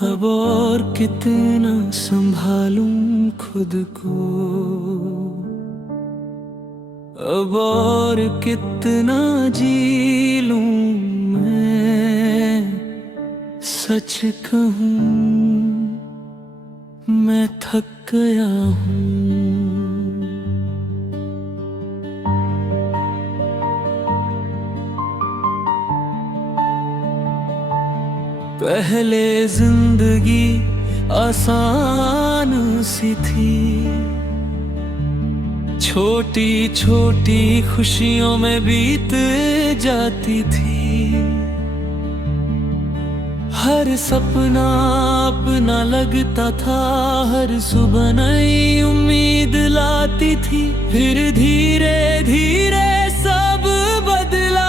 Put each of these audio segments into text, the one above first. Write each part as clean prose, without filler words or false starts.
अब और कितना संभालूं खुद को, अब और कितना जी लूं मैं। सच कहूं मैं थक गया हूँ। पहले जिंदगी आसान सी थी, छोटी छोटी खुशियों में बीत जाती थी। हर सपना अपना लगता था, हर सुबह नई उम्मीद लाती थी। फिर धीरे धीरे सब बदला,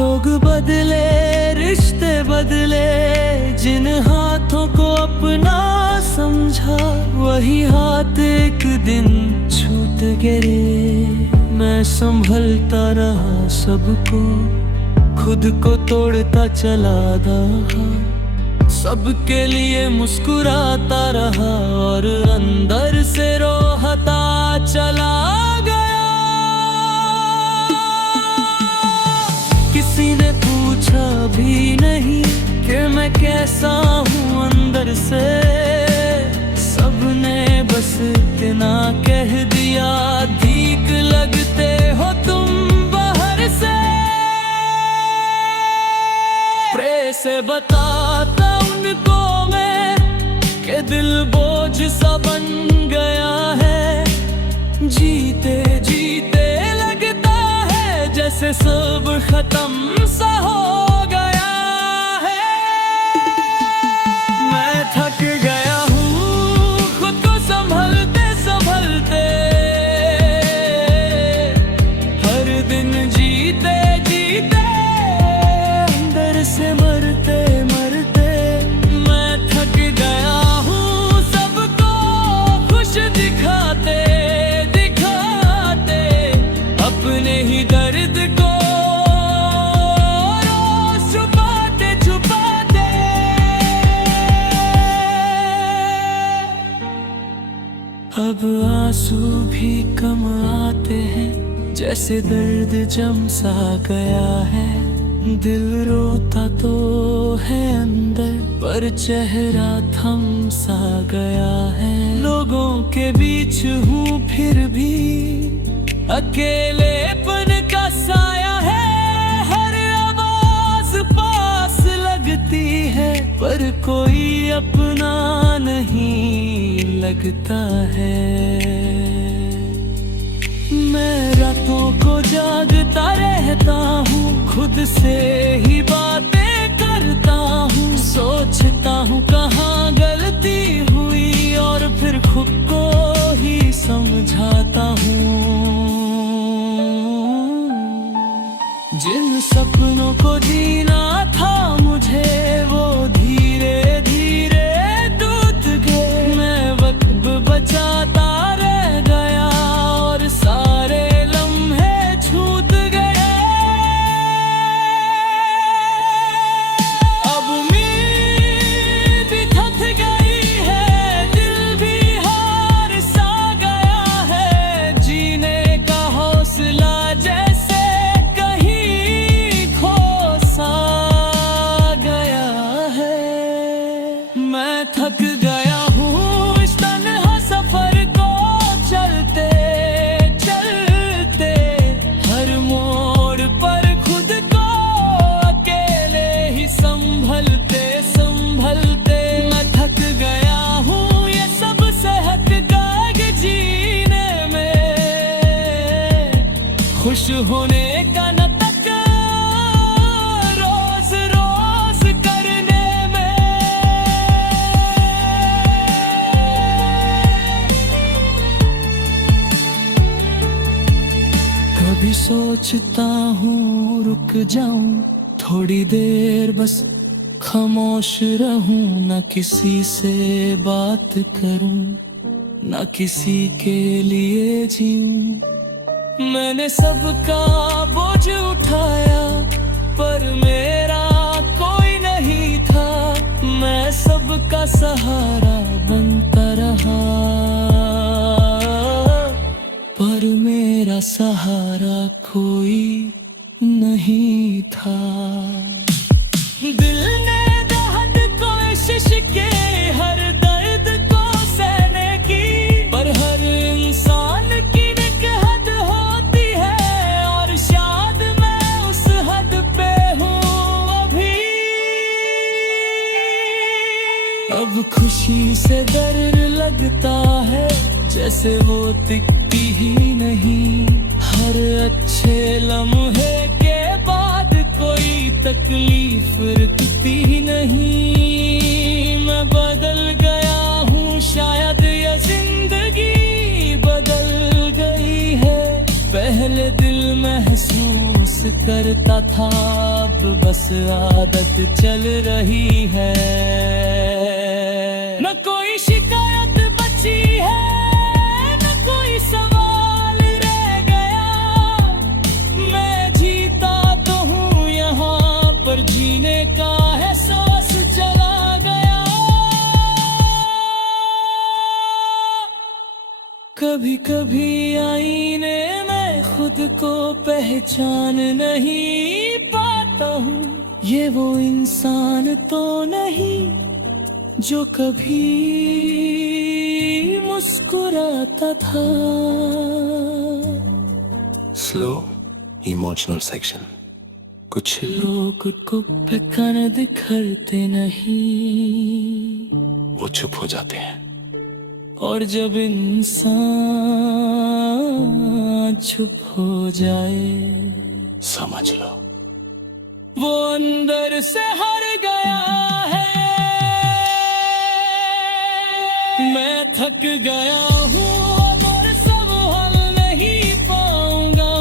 लोग बदले, रिश्ते बदले। जिन हाथों को अपना समझा, वही हाथ एक दिन छूट गिरे। मैं संभलता रहा सबको, खुद को तोड़ता चला रहा। सबके लिए मुस्कुराता रहा और अंदर से रोता चला गया। किसी ने पूछा भी नहीं कि मैं कैसा हूँ अंदर से। सबने बस इतना कह दिया, ठीक लगते हो तुम बाहर से। प्रेम से बताता उनको मैं कि दिल बोझ सा बन गया है। जीते जीते लगता है जैसे सब खत्म सा हो गया है। मैं थक गया हूँ खुद को संभलते संभलते। हर दिन जीते जीते अंदर से मरते मरते। मैं थक गया हूँ सबको खुश दिखाते दिखाते, अपने ही दर्द को रोज छुपाते छुपाते। अब आंसू भी कम आते हैं, जैसे दर्द जम सा गया है। दिल रोता तो है अंदर, पर चेहरा थम सा गया है। लोगों के बीच हूँ फिर भी, अकेलेपन का साया है। हर आवाज पास लगती है, पर कोई अपना नहीं लगता है। मैं रातों को जागता रहता हूँ, खुद से ही बातें करता हूँ। सोचता हूँ कहाँ गलती हुई, और फिर खुद को ही समझाता हूँ। जिन सपनों को जीना था मुझे, वो धीरे धीरे टूट गए। मैं वक्त बचाता रह गया और सारे लम्हे छूट गए। अब उम्मीद भी थक गई है, दिल भी हार सा गया है। जीने का हौसला जैसे कहीं खो सा गया है। मैं थक गया हूँ इस तन्हा सफर को चलते चलते। हर मोड़ पर खुद को अकेले ही संभलते संभलते। मैं थक गया हूँ ये सब से हट कर जीने में, खुश होने का न तक रोज रोज करने में। कभी सोचता हूँ रुक जाऊं थोड़ी देर, बस खामोश रहूं। न किसी से बात करूं, न किसी के लिए जीऊं। मैंने सबका बोझ उठाया, पर मेरा कोई मेरा सहारा बनता रहा, पर मेरा सहारा कोई नहीं था। दिल ने दहद कोशिश के हर दर्द को सहने की, पर हर इंसान की एक हद होती है, और शायद मैं उस हद पे हूँ अभी। अब खुशी से दर्द लगता है जैसे वो दिखती ही नहीं, हर अच्छे लम्हे के बाद कोई तकलीफ रुकती ही नहीं। मैं बदल गया हूँ शायद ये जिंदगी बदल गई है, पहले दिल महसूस करता था अब बस आदत चल रही है। न कोई शिकायत बची है, जीने का एहसास चला गया। कभी कभी आईने में खुद को पहचान नहीं पाता हूँ, ये वो इंसान तो नहीं जो कभी मुस्कुराता था। Slow emotional section. कुछ लोग को पहचान दिखते नहीं, वो चुप हो जाते हैं, और जब इंसान चुप हो जाए समझ लो वो अंदर से हार गया है। मैं थक गया हूँ और सब हल नहीं पाऊंगा,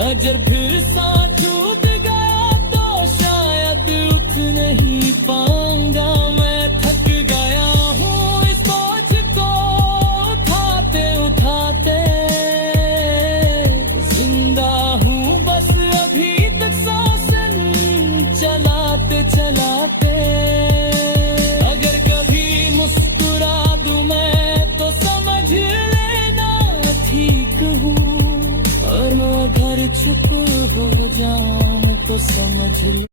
अगर फिर सांस छूट गया तो शायद उठ नहीं पाऊंगा। मैं थक गया हूँ इस बोझ को उठाते उठाते, जिंदा हूँ बस अभी तक सांसें चलाते चलाते। अगर कभी मुस्कुरा दूं मैं तो समझ लेना ठीक हूँ, अगर चुप हो जाऊं तो समझ ले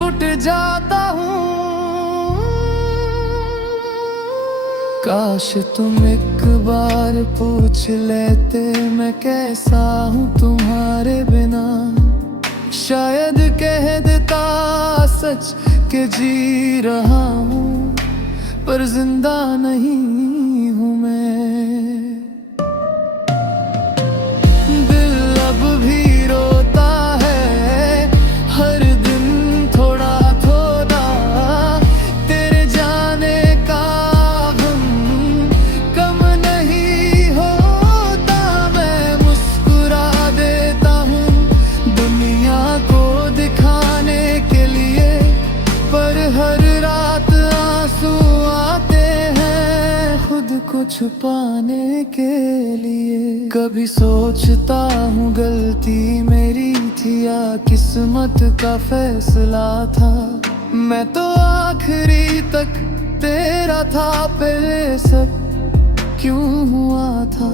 टूट जाता हूँ। काश तुम एक बार पूछ लेते मैं कैसा हूँ तुम्हारे बिना, शायद कह देता सच के जी रहा हूँ, पर जिंदा नहीं हूँ मैं। दिल अब भी रोता है हर दिन थोड़ा थोड़ा, तेरे जाने का गम कम नहीं होता। मैं मुस्कुरा देता हूँ दुनिया को दिखाने के लिए, पर हर रात आंसू आते हैं खुद को छुपाने के लिए। कभी सोचता हूँ गलती मेरी थी या किस्मत का फैसला था, मैं तो आखिरी तक तेरा था, पहले सब क्यों हुआ था।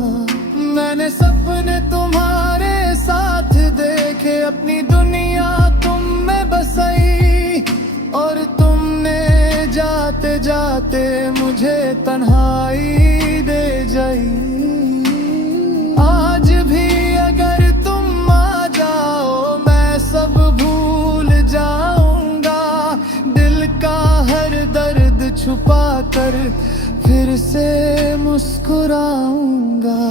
मैंने सपने तुम्हारे साथ देखे, अपनी दुनिया तुम में बसाई, और तुमने जाते जाते मुझे तन्हाई दे जाई। आज भी अगर तुम आ जाओ मैं सब भूल जाऊंगा, दिल का हर दर्द छुपा कर फिर से मुस्कुराऊंगा।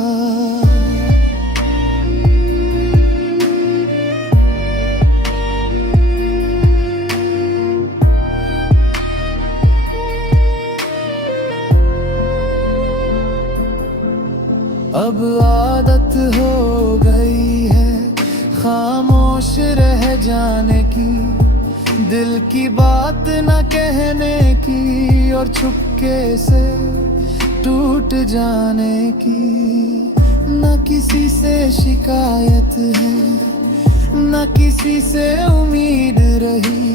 अब आदत हो गई है खामोश रह जाने की, दिल की बात न कहने की, और चुपके से टूट जाने की। न किसी से शिकायत है न किसी से उम्मीद रही,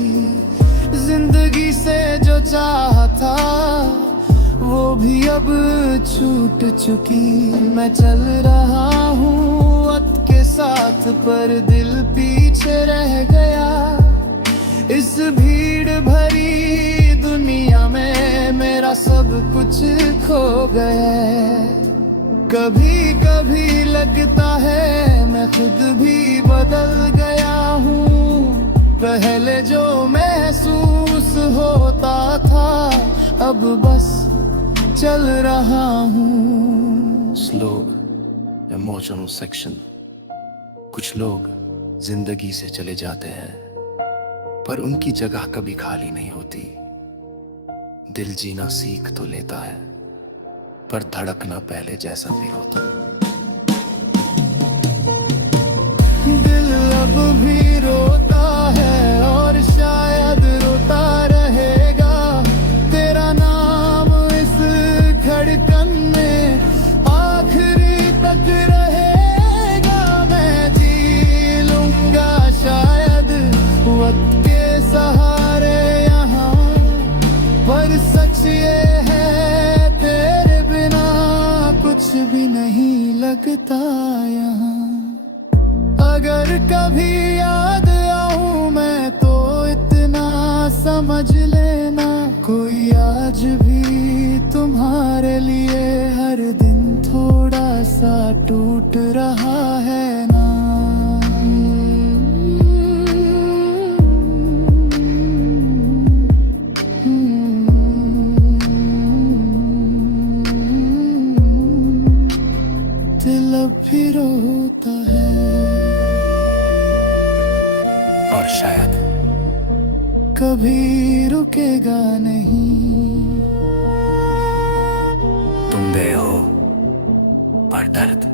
जिंदगी से चाहा था वो भी अब छूट चुकी। मैं चल रहा हूँ वक्त के साथ पर दिल पीछे रह गया। इस भीड़ भरी दुनिया में मेरा सब कुछ खो गया है। कभी कभी लगता है मैं खुद भी बदल गया हूँ। पहले जो महसूस होता था अब बस चल रहा हूँ। Slow emotional section. कुछ लोग जिंदगी से चले जाते हैं पर उनकी जगह कभी खाली नहीं होती। दिल जीना सीख तो लेता है पर धड़कना पहले जैसा फिर होता। दिल अब भी रोता है और शायद रोता रहेगा। तेरा नाम इस धड़कन में आखिरी तक रहेगा। मैं जी लूंगा शायद वक्त के सहारे यहाँ, पर सच ये है तेरे बिना कुछ भी नहीं लगता यहाँ। अगर कभी याद आऊं मैं तो इतना समझ लेना, कोई आज भी तुम्हारे लिए हर दिन थोड़ा सा टूट रहा है ना। दिल अब भी रोता है और शायद कभी रुकेगा नहीं। तुम गए हो पर दर्द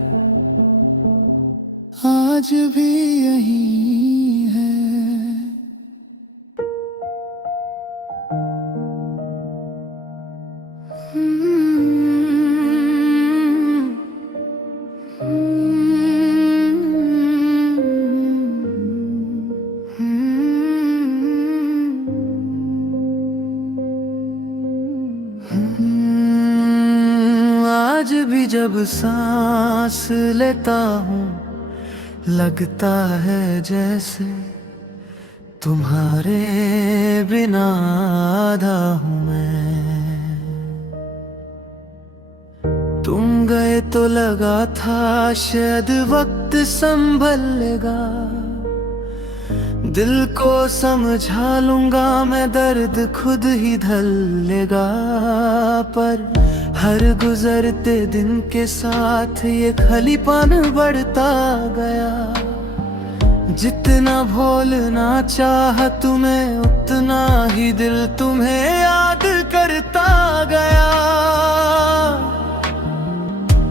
आज भी यही है। आज भी जब सांस लेता हूँ लगता है जैसे तुम्हारे बिना आधा हूँ मैं। तुम गए तो लगा था शायद वक्त संभल लेगा। दिल को समझा लूंगा मैं, दर्द खुद ही धल लेगा। पर हर गुजरते दिन के साथ ये खलीपन बढ़ता गया। जितना भूलना चाहा तुम्हें उतना ही दिल तुम्हें याद करता गया।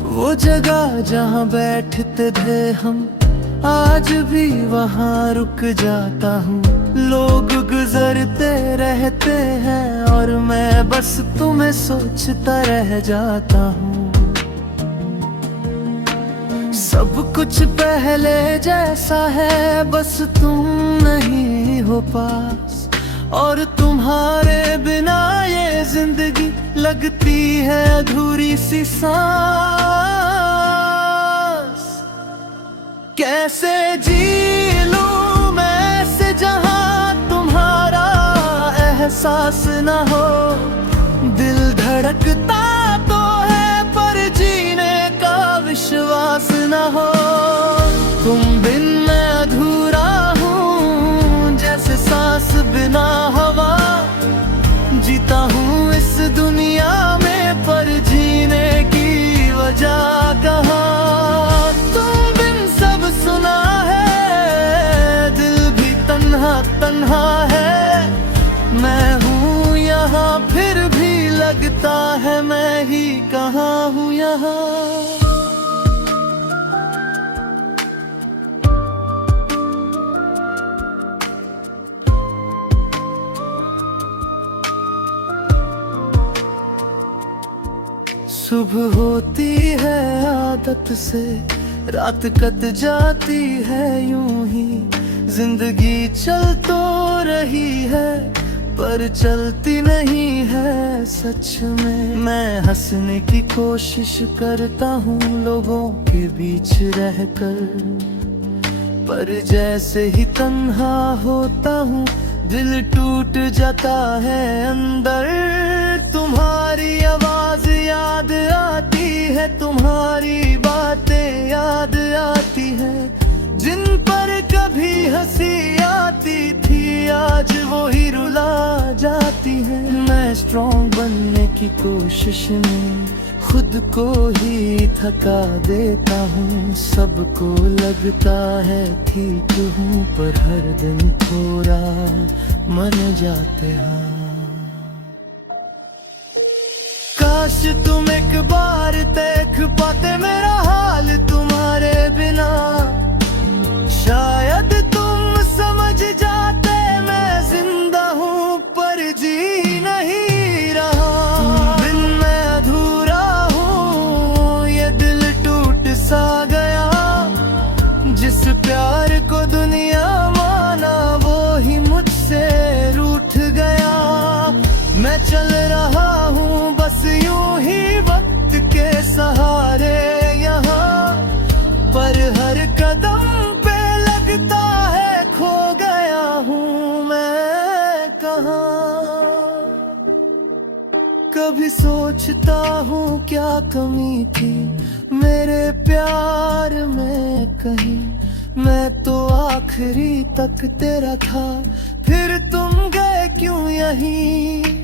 वो जगह जहाँ बैठते थे हम आज भी वहाँ रुक जाता हूँ। लोग गुजरते रहते हैं और मैं बस तुम्हें सोचता रह जाता हूँ। सब कुछ पहले जैसा है बस तुम नहीं हो पास, और तुम्हारे बिना ये जिंदगी लगती है अधूरी सी सांस। कैसे जी लूं मैं ऐसे जहां तुम्हारा एहसास न हो। दिल धड़कता तो है पर जीने का विश्वास न हो। तुम बिन मैं अधूरा हूँ जैसे सांस बिना हवा। जीता हूँ इस दुनिया में पर जीने की वजह कहाँ। सुना है दिल भी तन्हा तन्हा है। मैं हूँ यहाँ फिर भी लगता है मैं ही कहाँ हूँ यहाँ। सुबह होती है आदत से, रात कट जाती है यूं ही। जिंदगी चल तो रही है पर चलती नहीं है सच में। मैं हंसने की कोशिश करता हूँ लोगों के बीच रहकर, पर जैसे ही तन्हा होता हूँ दिल टूट जाता है अंदर। तुम्हारी आवाज याद आती है, तुम्हारी बातें याद आती है, जिन पर कभी हंसी आती थी आज वो ही रुला जाती है। मैं स्ट्रॉन्ग बनने की कोशिश में खुद को ही थका देता हूँ। सबको लगता है ठीक हूँ, पर हर दिन थोड़ा मन जाते हैं। काश तुम एक बार देख पाते मेरा हाल तुम्हारे बिना, शायद तुम समझ जाते मैं जिंदा हूँ पर जी नहीं रहा। बिन मैं अधूरा हूँ, ये दिल टूट सा गया। जिस प्यार को दुनिया माना वो ही मुझसे रूठ गया। मैं चल रहा हूँ बस यूं ही वक्त के सहारे यहाँ, पर हर कदम पे लगता है खो गया हूँ मैं कहाँ। कभी सोचता हूँ क्या कमी थी मेरे प्यार में कहीं, मैं तो आखिरी तक तेरा था फिर तुम गए क्यों यहीं।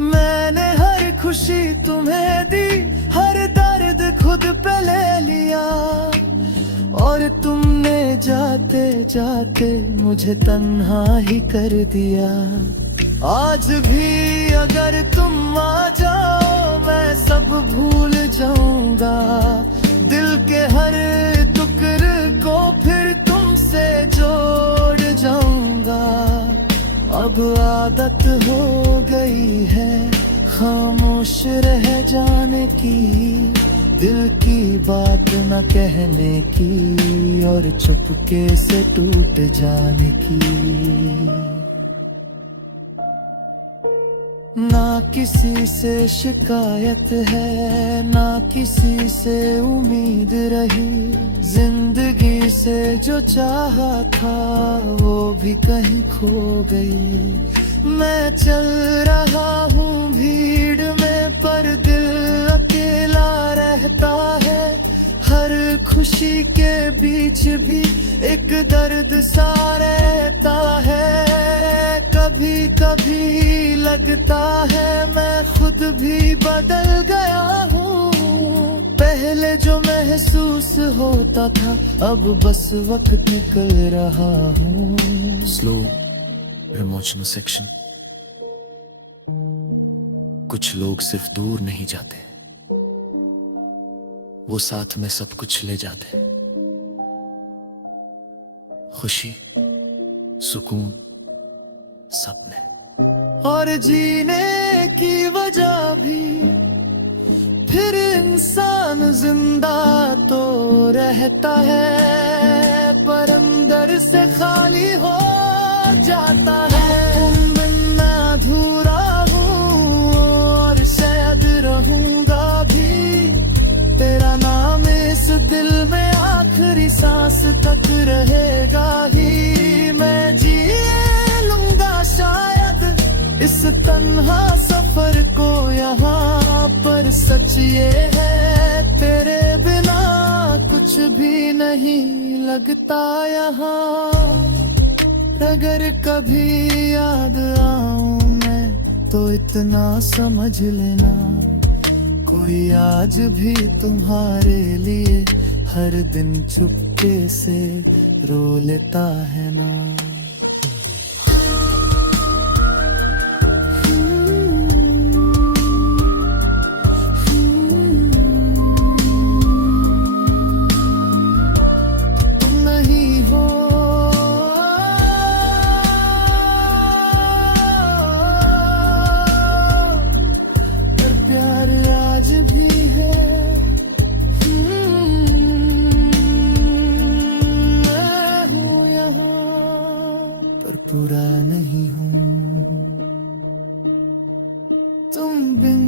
मैंने हर खुशी तुम्हें दी, हर दर्द खुद पे ले लिया, और तुमने जाते जाते मुझे तन्हा ही कर दिया। आज भी अगर तुम आ जाओ मैं सब भूल जाऊंगा, दिल के हर टुकड़े को फिर तुमसे जोड़ जाऊंगा। अब आदत हो गई है खामोश रह जाने की, दिल की बात न कहने की और चुपके से टूट जाने की। ना किसी से शिकायत है ना किसी से उम्मीद रही, जिंदगी से जो चाहा था वो भी कहीं खो गई। मैं चल रहा हूँ भीड़ में पर दिल अकेला रहता है, हर खुशी के बीच भी एक दर्द सा रहता है। कभी कभी लगता है मैं खुद भी बदल गया हूँ, पहले जो महसूस होता था अब बस वक्त निकल रहा हूँ। Slow emotional section. कुछ लोग सिर्फ दूर नहीं जाते, वो साथ में सब कुछ ले जाते हैं। खुशी, सुकून, सपने और जीने की वजह भी, फिर इंसान जिंदा तो रहता है पर अंदर से खाली हो जाता है। मैं अधूरा हूँ और शायद रहूंगा भी, तेरा नाम इस दिल में आखिरी सांस तक रहेगा ही। मैं जी लूंगा शायद इस तन्हा सफर को यहाँ, पर सच ये है तेरे बिना कुछ भी नहीं लगता यहाँ। अगर कभी याद आऊं मैं तो इतना समझ लेना, कोई आज भी तुम्हारे लिए हर दिन चुपके से रो लेता है ना। पूरा नहीं हूँ। बिन